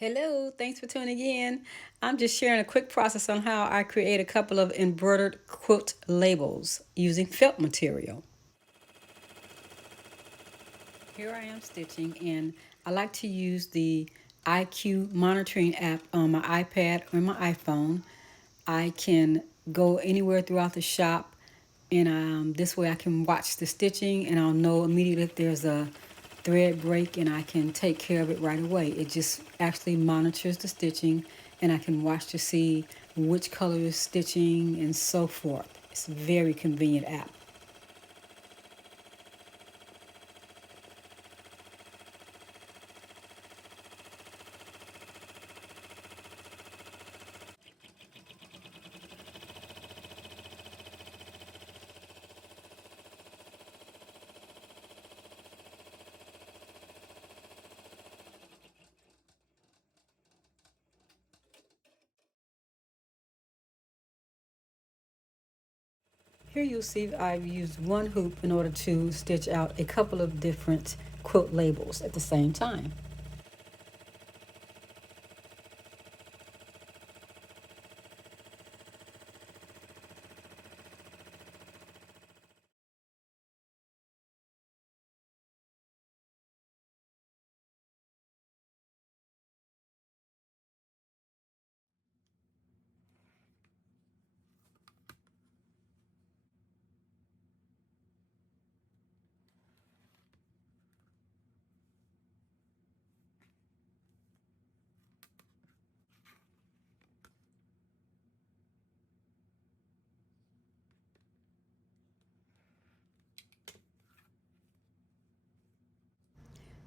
Hello, thanks for tuning in. I'm just sharing a quick process on how I create a couple of embroidered quilt labels using felt material. Here I am stitching, and I like to use the IQ monitoring app on my iPad or my iPhone. I can go anywhere throughout the shop, and this way I can watch the stitching and I'll know immediately if there's a thread break and I can take care of it right away. It just actually monitors the stitching and I can watch to see which color is stitching and so forth. It's a very convenient app. Here you'll see I've used one hoop in order to stitch out a couple of different quilt labels at the same time.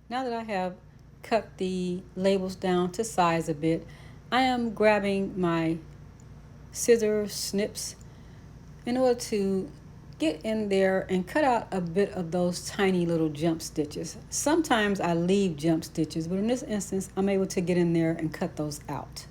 Now that I have cut the labels down to size a bit, I am grabbing my scissor snips in order to get in there and cut out a bit of those tiny little jump stitches. Sometimes I leave jump stitches, but in this instance, I'm able to get in there and cut those out.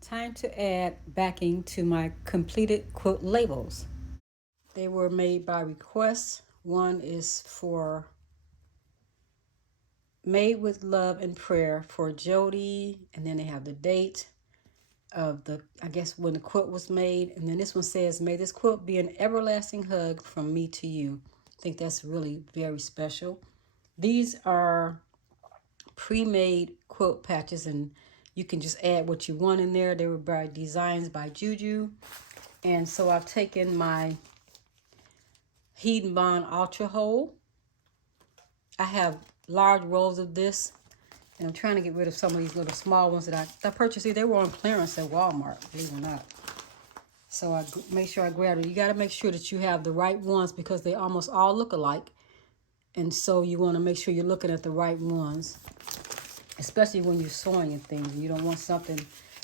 Time to add backing to my completed quilt labels. They were made by request. One is for Made with Love and Prayer for Jody, and then they have the date of I guess when the quilt was made, and then this one says, "May this quilt be an everlasting hug from me to you." I think that's really very special. These are pre-made quilt patches, and you can just add what you want in there. They were by designs by Juju, and so I've taken my Heat Bond Ultra Hole. I have large rolls of this, and I'm trying to get rid of some of these little small ones that I purchased. They were on clearance at Walmart, believe it or not. So I make sure I grab it. You got to make sure that you have the right ones because they almost all look alike. And so you want to make sure you're looking at the right ones, especially when you're sewing and things. You don't want something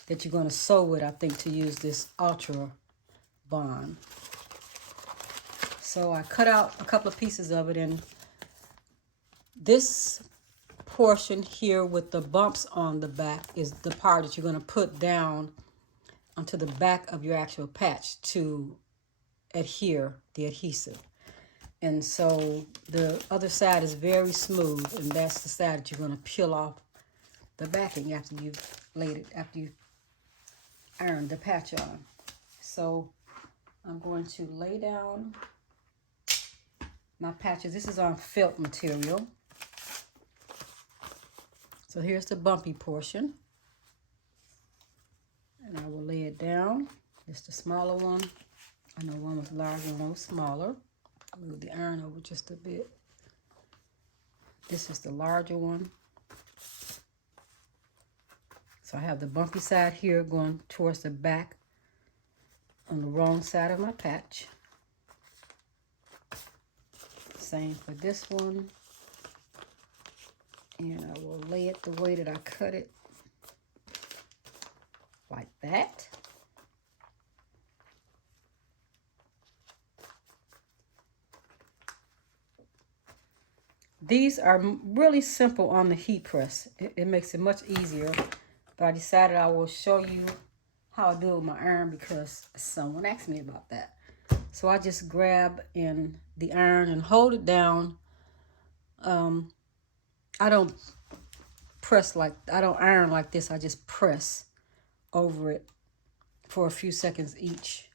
that you're going to sew with, I think, to use this Ultra Bond. So I cut out a couple of pieces of it, and this portion here with the bumps on the back is the part that you're going to put down onto the back of your actual patch to adhere the adhesive. And so the other side is very smooth, and that's the side that you're going to peel off the backing after you've laid it, after you've ironed the patch on. So I'm going to lay down my patches. This is on felt material. So here's the bumpy portion. And I will lay it down. This is the smaller one. I know one was larger and one was smaller. Move the iron over just a bit. This is the larger one. So I have the bumpy side here going towards the back on the wrong side of my patch. Same for this one. And I will lay it the way that I cut it, like that. These are really simple on the heat press. It makes it much easier. But I decided I will show you how I do it with my iron because someone asked me about that. So I just grab in the iron and hold it down. I don't iron like this. I just press over it for a few seconds each.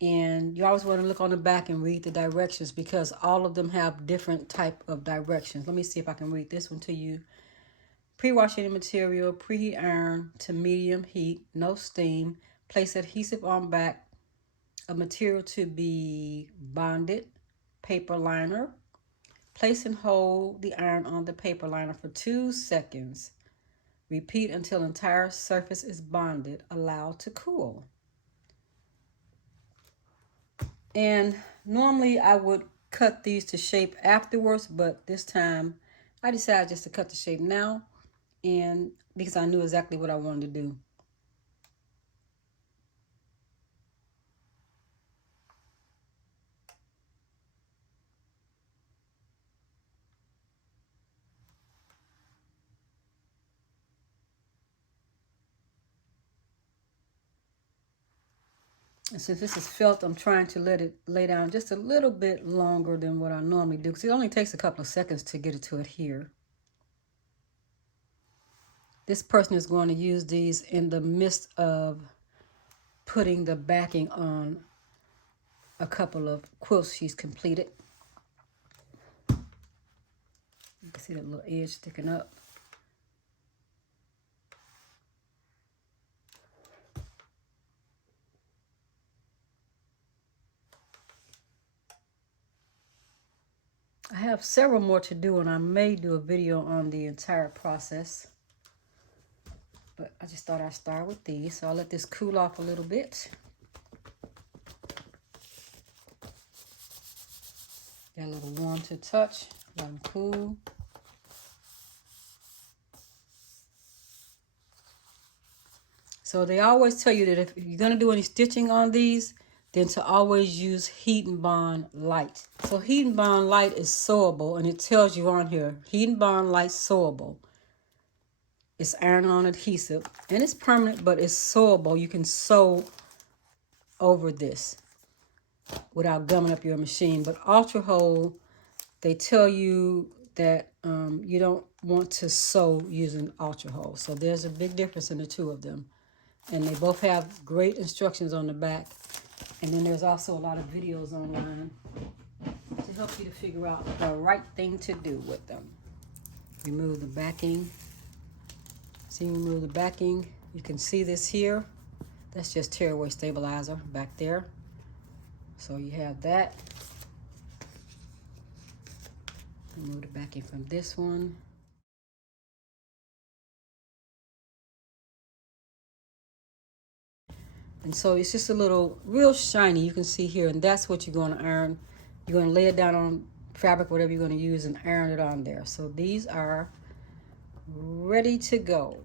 And you always want to look on the back and read the directions because all of them have different type of directions. Let me see if I can read this one to you. Pre-wash any material, preheat iron to medium heat, no steam. Place adhesive on back of material to be bonded. Paper liner. Place and hold the iron on the paper liner for 2 seconds. Repeat until entire surface is bonded. Allow to cool. And normally I would cut these to shape afterwards, but this time I decided just to cut the shape now, and because I knew exactly what I wanted to do. And since this is felt, I'm trying to let it lay down just a little bit longer than what I normally do, because it only takes a couple of seconds to get it to adhere. This person is going to use these in the midst of putting the backing on a couple of quilts she's completed. You can see that little edge sticking up. I have several more to do, and I may do a video on the entire process. But I just thought I'd start with these. So I'll let this cool off a little bit. Got a little warm to touch. Let them cool. So they always tell you that if you're going to do any stitching on these, then to always use Heat and Bond Light. So Heat and Bond Light is sewable, and it tells you on here, Heat and Bond Light sewable. It's iron-on adhesive, and it's permanent, but it's sewable. You can sew over this without gumming up your machine. But Ultra Hold, they tell you that you don't want to sew using Ultra Hold. So there's a big difference in the two of them. And they both have great instructions on the back. And then there's also a lot of videos online to help you to figure out the right thing to do with them. Remove the backing. See, remove the backing. You can see this here. That's just tearaway stabilizer back there. So you have that. Remove the backing from this one. And so it's just a little real shiny, you can see here, and that's what you're going to iron. You're going to lay it down on fabric, whatever you're going to use, and iron it on there. So these are ready to go.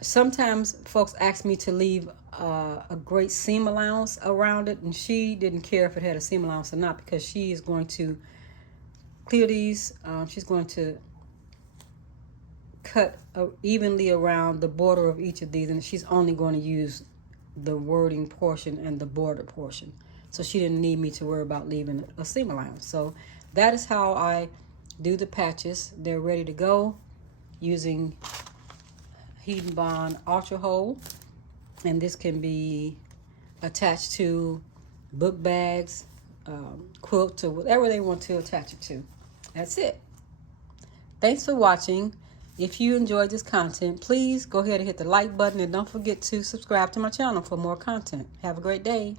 Sometimes folks ask me to leave a great seam allowance around it, and she didn't care if it had a seam allowance or not, because she is going to clear these. She's going to cut evenly around the border of each of these, and she's only going to use the wording portion and the border portion. So she didn't need me to worry about leaving a seam allowance. So that is how I do the patches. They're ready to go using Heat and Bond Ultra Hold. And this can be attached to book bags, quilts, or whatever they want to attach it to. That's it. Thanks for watching. If you enjoyed this content, please go ahead and hit the like button, and don't forget to subscribe to my channel for more content. Have a great day.